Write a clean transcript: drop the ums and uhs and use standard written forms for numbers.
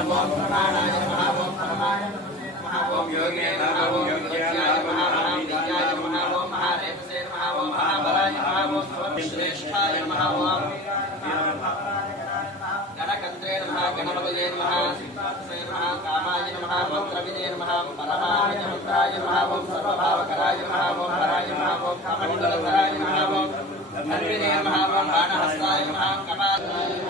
ओम प्रमाणाय नमः ओम परमाय नमः ओम योगे नमः ओम योग्याय नमः महाविद्याय नमः ओम महारेतसे नमः ओम महाबलाय नमः ओम सर्वश्रेष्ठाय नमः ओम गणकन्त्रे नमः गणपतये नमः सिद्धार्थसे नमः कामाय नमः मंत्रविदे नमः परमाय मंत्राय नमः ओम सर्वभावकराय नमः ओम हराय नमः ओम कामण्डलधराय नमः ओम धन्विने नमः ओम बाणहस्ताय नमः कपालाय